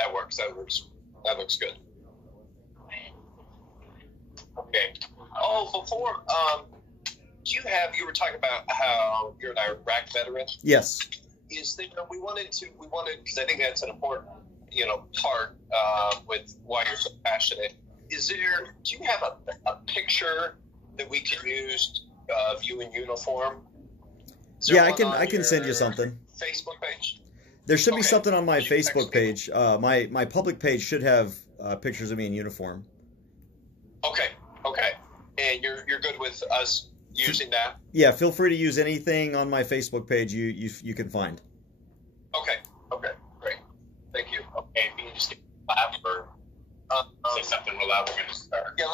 that works. That looks good. Okay. Oh, before you were talking about how you're an Iraq veteran. Yes. Is there, we wanted because I think that's an important part with why you're so passionate. Do you have a picture that we could use of you in uniform? Yeah, I can send you something. Facebook page. There should be something on my Facebook page. My public page should have pictures of me in uniform. Okay. And you're good with us using that? Yeah, feel free to use anything on my Facebook page you can find. Okay, great. Thank you. Okay, if you can just get loud or say something real loud, we're going to start. Yeah,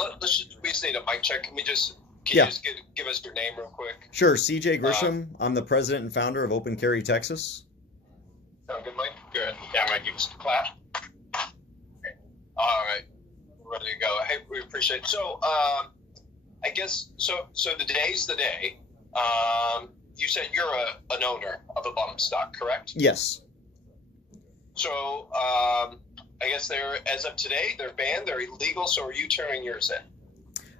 we just need a mic check. Can you just give us your name real quick? Sure, CJ Grisham. I'm the president and founder of Open Carry Texas. Sound good, Mike? Good. Yeah, Mike, give us a clap. Okay. All right. We're ready to go. Hey, we appreciate it. So, I guess, so today's the day. You said you're an owner of a bump stock, correct? Yes. So, I guess as of today, they're banned, they're illegal, so are you turning yours in?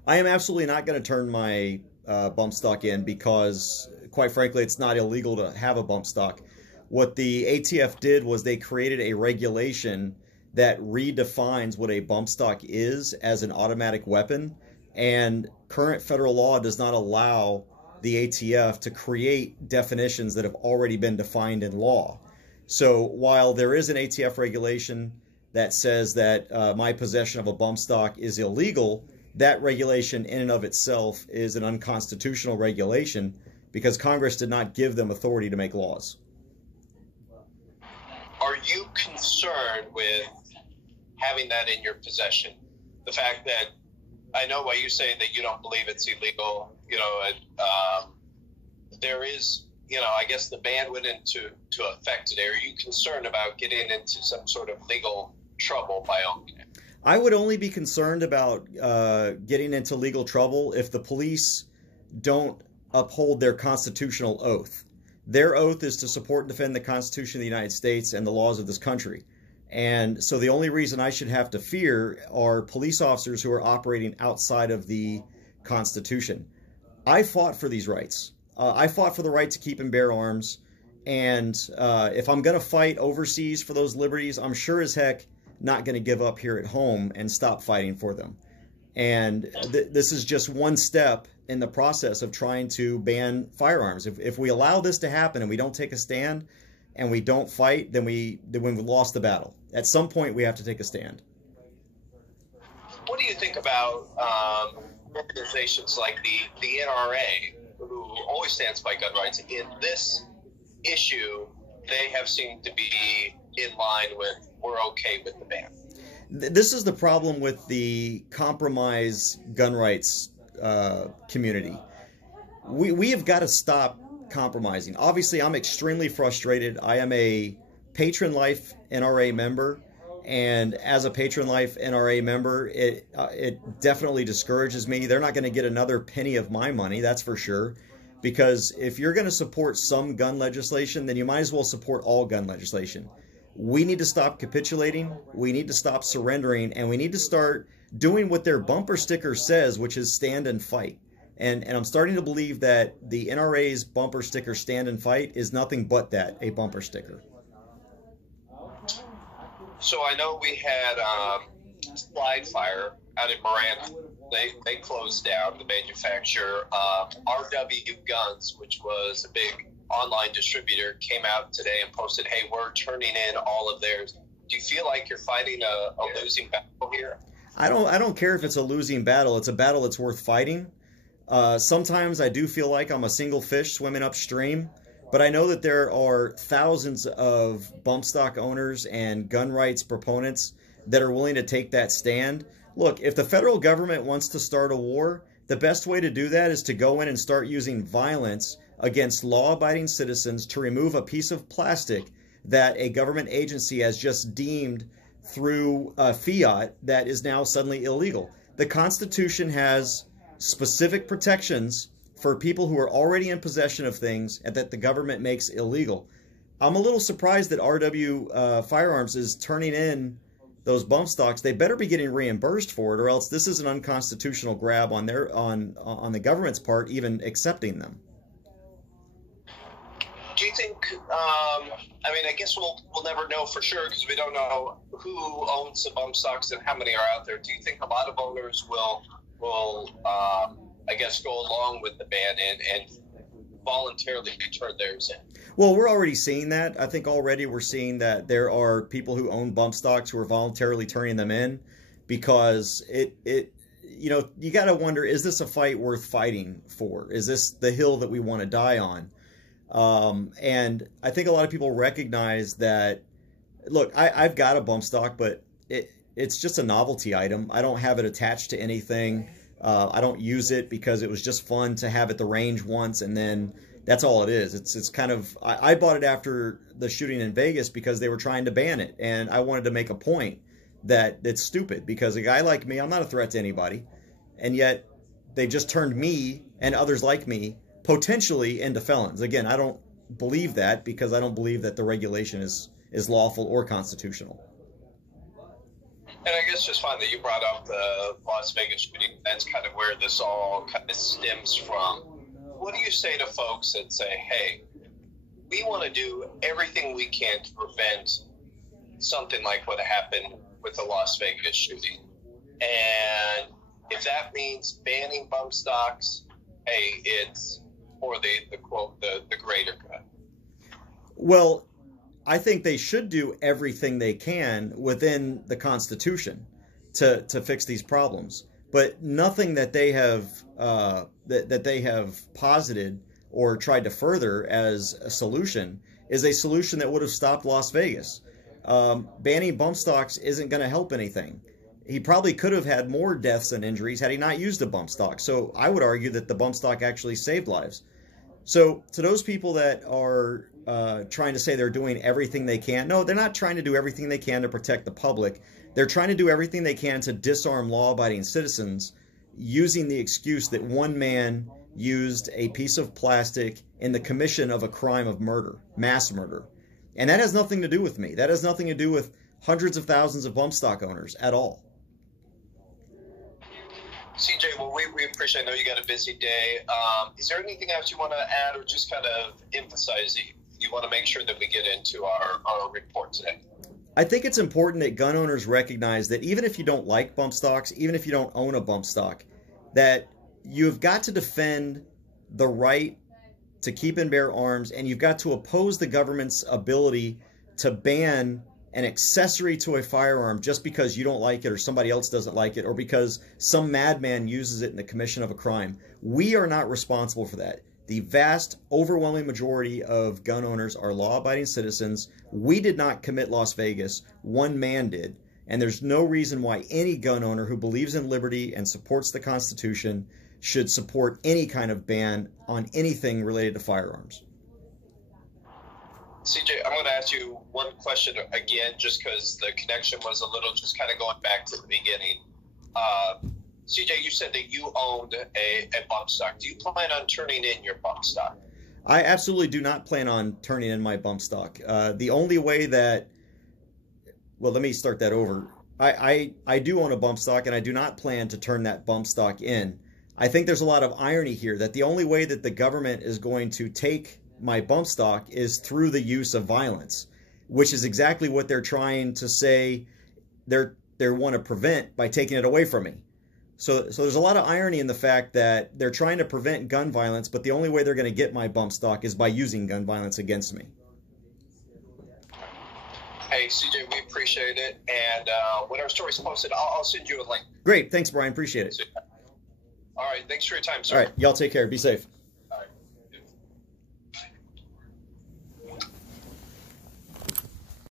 I am absolutely not going to turn my bump stock in because, quite frankly, it's not illegal to have a bump stock. What the ATF did was they created a regulation that redefines what a bump stock is as an automatic weapon, and current federal law does not allow the ATF to create definitions that have already been defined in law. So while there is an ATF regulation that says that my possession of a bump stock is illegal, that regulation in and of itself is an unconstitutional regulation because Congress did not give them authority to make laws. Are you concerned with having that in your possession? The fact that, I know why you say that you don't believe it's illegal, there is, I guess the ban went into effect today. Are you concerned about getting into some sort of legal trouble by owning it? I would only be concerned about getting into legal trouble if the police don't uphold their constitutional oath. Their oath is to support and defend the Constitution of the United States and the laws of this country. And so the only reason I should have to fear are police officers who are operating outside of the Constitution. I fought for these rights. I fought for the right to keep and bear arms. And if I'm going to fight overseas for those liberties, I'm sure as heck not going to give up here at home and stop fighting for them. And this is just one step in the process of trying to ban firearms. If we allow this to happen and we don't take a stand and we don't fight, then we've lost the battle. At some point, we have to take a stand. What do you think about organizations like the NRA, who always stands by gun rights? In this issue, they have seemed to be in line with, we're okay with the ban. This is the problem with the compromise gun rights community. We have got to stop compromising. Obviously, I'm extremely frustrated. I am a Patron Life NRA member, and as a Patron Life NRA member, it definitely discourages me. They're not going to get another penny of my money, that's for sure, because if you're going to support some gun legislation, then you might as well support all gun legislation. We need to stop capitulating, we need to stop surrendering, and we need to start doing what their bumper sticker says, which is stand and fight. And I'm starting to believe that the NRA's bumper sticker, stand and fight, is nothing but that, a bumper sticker. So I know we had Slide Fire out in Miranda. They closed down, the manufacturer. RW Guns, which was a big online distributor, came out today and posted, hey, we're turning in all of theirs. Do you feel like you're fighting a losing battle here? I don't care if it's a losing battle. It's a battle that's worth fighting. Sometimes I do feel like I'm a single fish swimming upstream, but I know that there are thousands of bump stock owners and gun rights proponents that are willing to take that stand. Look, if the federal government wants to start a war, the best way to do that is to go in and start using violence against law-abiding citizens to remove a piece of plastic that a government agency has just deemed through fiat that is now suddenly illegal. The Constitution has specific protections for people who are already in possession of things and that the government makes illegal. I'm a little surprised that RW Firearms is turning in those bump stocks. They better be getting reimbursed for it, or else this is an unconstitutional grab on the government's part, even accepting them. Do you think? I mean, I guess we'll never know for sure because we don't know who owns the bump stocks and how many are out there. Do you think a lot of owners will I guess go along with the ban and voluntarily turn theirs in? Well, we're already seeing that. I think already we're seeing that there are people who own bump stocks who are voluntarily turning them in because you got to wonder, is this a fight worth fighting for? Is this the hill that we want to die on? And I think a lot of people recognize that, look, I've got a bump stock, but it's just a novelty item. I don't have it attached to anything. I don't use it because it was just fun to have at the range once, and then that's all it is. It's kind of, I bought it after the shooting in Vegas because they were trying to ban it, and I wanted to make a point that it's stupid because a guy like me, I'm not a threat to anybody, and yet they just turned me and others like me potentially into felons. Again, I don't believe that because I don't believe that the regulation is lawful or constitutional. And I guess just fine that you brought up the Las Vegas shooting. That's kind of where this all kind of stems from. What do you say to folks that say, hey, we want to do everything we can to prevent something like what happened with the Las Vegas shooting? And if that means banning bump stocks, hey, it's for the quote, the greater good. Well, I think they should do everything they can within the Constitution to fix these problems. But nothing that they have that they have posited or tried to further as a solution is a solution that would have stopped Las Vegas. Banning bump stocks isn't going to help anything. He probably could have had more deaths and injuries had he not used a bump stock. So I would argue that the bump stock actually saved lives. So to those people that are trying to say they're doing everything they can, no, they're not trying to do everything they can to protect the public. They're trying to do everything they can to disarm law-abiding citizens using the excuse that one man used a piece of plastic in the commission of a crime of murder, mass murder. And that has nothing to do with me. That has nothing to do with hundreds of thousands of bump stock owners at all. CJ, well, we appreciate, I know you got a busy day. Is there anything else you want to add or just kind of emphasize that you want to make sure that we get into our report today? I think it's important that gun owners recognize that even if you don't like bump stocks, even if you don't own a bump stock, that you've got to defend the right to keep and bear arms, and you've got to oppose the government's ability to ban an accessory to a firearm just because you don't like it or somebody else doesn't like it or because some madman uses it in the commission of a crime. We are not responsible for that. The vast, overwhelming majority of gun owners are law-abiding citizens. We did not commit Las Vegas. One man did. And there's no reason why any gun owner who believes in liberty and supports the Constitution should support any kind of ban on anything related to firearms. CJ, I'm going to ask you one question again, just because the connection was a little, just kind of going back to the beginning. CJ, you said that you owned a bump stock. Do you plan on turning in your bump stock? I absolutely do not plan on turning in my bump stock. The only way that, well, let me start that over. I do own a bump stock, and I do not plan to turn that bump stock in. I think there's a lot of irony here that the only way that the government is going to take my bump stock is through the use of violence, which is exactly what they're trying to say they want to prevent by taking it away from me. So there's a lot of irony in the fact that they're trying to prevent gun violence, but the only way they're going to get my bump stock is by using gun violence against me. Hey, CJ, we appreciate it. And when our story's posted, I'll send you a link. Great. Thanks, Brian. Appreciate it. All right. Thanks for your time, sir. All right. Y'all take care. Be safe.